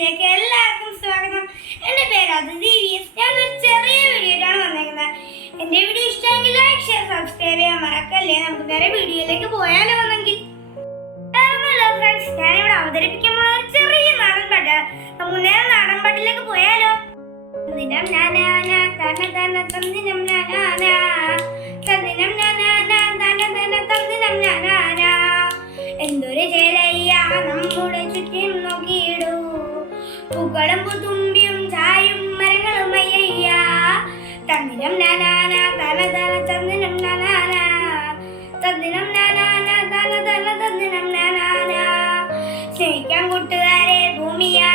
വീഡിയോയിലേക്ക് എല്ലാവർക്കും സ്വാഗതം. എൻ്റെ പേര് അതിഥി VS. ഞാനൊരു ചെറിയ വീഡിയോയിലാണ് വന്നേക്കുന്നത്. എൻ്റെ വീഡിയോ ഇഷ്ടമെങ്കിൽ ലൈക്ക് ഷെയർ സബ്സ്ക്രൈബ് ചെയ്യാൻ മറക്കല്ലേ. നമുക്ക് നേരെ വീഡിയോയിലേക്ക് പോയാലോ എന്നെങ്കിൽ ഫ്രണ്ട്സ്, ഞാനിവിടെ അവതരിപ്പിക്കാൻ പോകുന്ന ഒരു ചെറിയ നാടൻ പാട്ടാണ്. നമുക്ക് നേരെ നാടൻ പാട്ടിലേക്ക് പോയാലോ. തന്ദിനം നാനാന തന തന തന്ദിനം നാനാന തന്ദിനം നാനാന തന തന തന്ദിനം നാനാന. എന്തൊരു ചേലയ്യ നമ്മുടെ ചുറ്റും നോക്കിയിടൂ, പൂക്കളും പുതുമ്പിയും ചായും മരങ്ങളും അയ്യ. തന്ദിനം നാനാന തന തന തന്ദിനം നാനാന തന്ദിനം നാനാന തന തന തന്ദിനം നാനാന. സ്നേഹിക്കാൻ കൂട്ടുകാരെ ഭൂമിയാ